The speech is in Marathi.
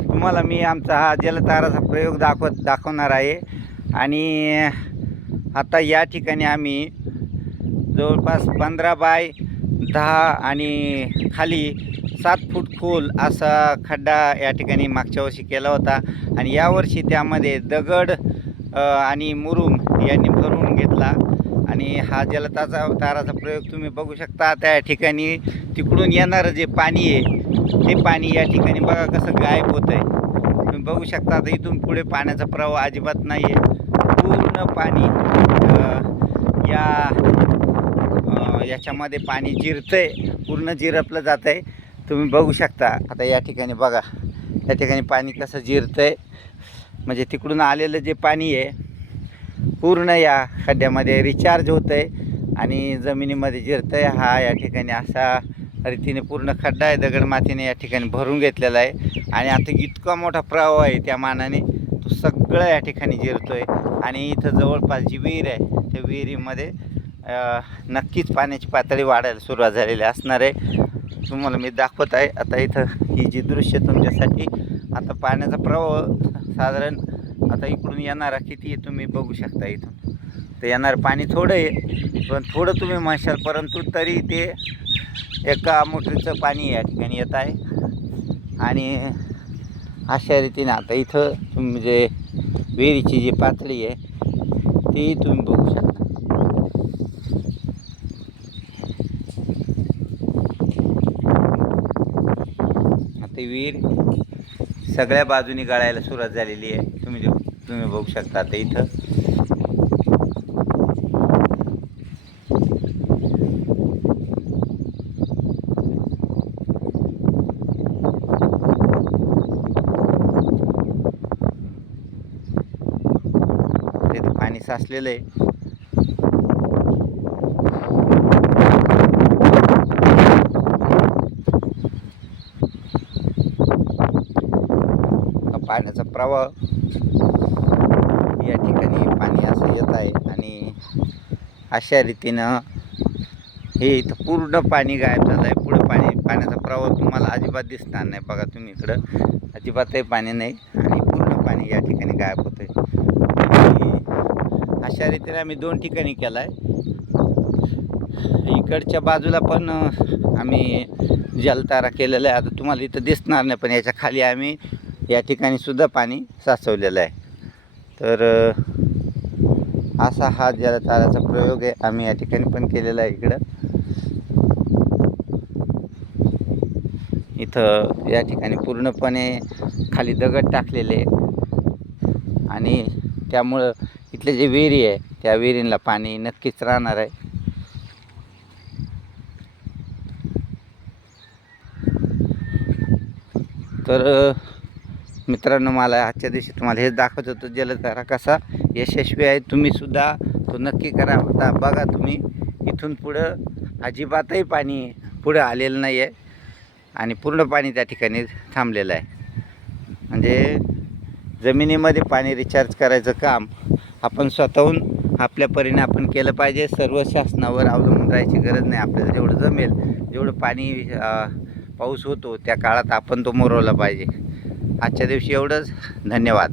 तुम्हाला मी आमचा हा जलताराचा प्रयोग दाखवणार आहे। आणि आता या ठिकाणी आम्ही जवळपास 15 बाय 10 आणि खाली 7 फूट खोल असा खड्डा या ठिकाणी मागच्या वर्षी केला होता। आणि यावर्षी त्यामध्ये दगड आणि मुरुम यांनी भरून घेतला। आणि हा ताराचा प्रयोग तुम्ही बघू शकता। त्या ठिकाणी तिकडून येणारं जे पाणी आहे ते पाणी या ठिकाणी बघा कसं गायब होत आहे। तुम्ही बघू शकता आता इथून पुढे पाण्याचा प्रवाह अजिबात नाही आहे। पूर्ण पाणी याच्यामध्ये पाणी जिरतंय, पूर्ण जिरपलं जात आहे। तुम्ही बघू शकता आता या ठिकाणी बघा, या ठिकाणी पाणी कसं जिरतंय। म्हणजे तिकडून आलेलं जे पाणी आहे पूर्ण या खड्ड्यामध्ये रिचार्ज होतं आहे आणि जमिनीमध्ये जिरतं आहे। हा या ठिकाणी असा रीतीने पूर्ण खड्डा आहे, दगडमातीने या ठिकाणी भरून घेतलेला आहे। आणि आता इतका मोठा प्रवाह आहे त्या मानाने तो सगळं या ठिकाणी जिरतो आहे। आणि इथं जवळपास जी विहीर आहे त्या विहिरीमध्ये नक्कीच पाण्याची पातळी वाढायला सुरुवात झालेली असणार आहे। तुम्हाला मी दाखवत आहे आता इथं ही जी दृश्य तुमच्यासाठी। आता पाण्याचा प्रवाह साधारण आता इकडून येणारा किती आहे तुम्ही बघू शकता। इथून तर येणारं पाणी थोडं आहे, पण थोडं तुम्ही म्हणशाल, परंतु तरी ते एका मोटरीचं पाणी या ठिकाणी येत आहे। आणि अशा रीतीने आता इथं म्हणजे विहिरीची जी पातळी आहे ती तुम्ही बघू शकता। आता विहीर सगळ्या बाजूनी गळायला सुरुवात झालेली आहे। तुम्ही बघू शकता आता इथं पाणी साचलेलं आहे। पाण्याचा प्रवाह या ठिकाणी पाणी असं येत आहे आणि अशा रीतीनं हे इथं पूर्ण पाणी गायब झालं आहे। पुढे पाण्याचा प्रवाह तुम्हाला अजिबात दिसणार नाही। बघा तुम्ही इकडं अजिबातही पाणी नाही आणि पूर्ण पाणी या ठिकाणी गायब होतं आहे। अशा रीतीने आम्ही 2 ठिकाणी केला आहे। इकडच्या बाजूला पण आम्ही जलतारा केलेला आहे। आता तुम्हाला इथं दिसणार नाही, पण याच्या खाली आम्ही या ठिकाणी सुद्धा पाणी साचवलेलं आहे। तर असा हा जलताराचा प्रयोग आहे, आम्ही या ठिकाणी पण केलेला आहे। इथं या ठिकाणी पूर्णपणे खाली दगड टाकलेले आणि त्यामुळं इथले जे विहिरी आहे त्या विहिरींना पाणी नक्कीच राहणार आहे। तर मित्रांनो, मला आजच्या दिवशी तुम्हाला हेच दाखवत होतो जलतारा कसा यशस्वी आहे। तुम्ही सुद्धा तो नक्की करा। आता बघा तुम्ही इथून पुढं अजिबातही पाणी पुढं आलेलं नाही आहे आणि पूर्ण पाणी त्या ठिकाणी थांबलेलं आहे। म्हणजे जमिनीमध्ये पाणी रिचार्ज करायचं काम आपण स्वतःहून आपल्या परीने आपण केलं पाहिजे। सर्व शासनावर अवलंबून राहायची गरज नाही। आपल्याला जेवढं जमेल, जेवढं पाणी पाऊस होतो त्या काळात आपण तो मोरवला पाहिजे। आजच्या दिवशी एवढंच। धन्यवाद।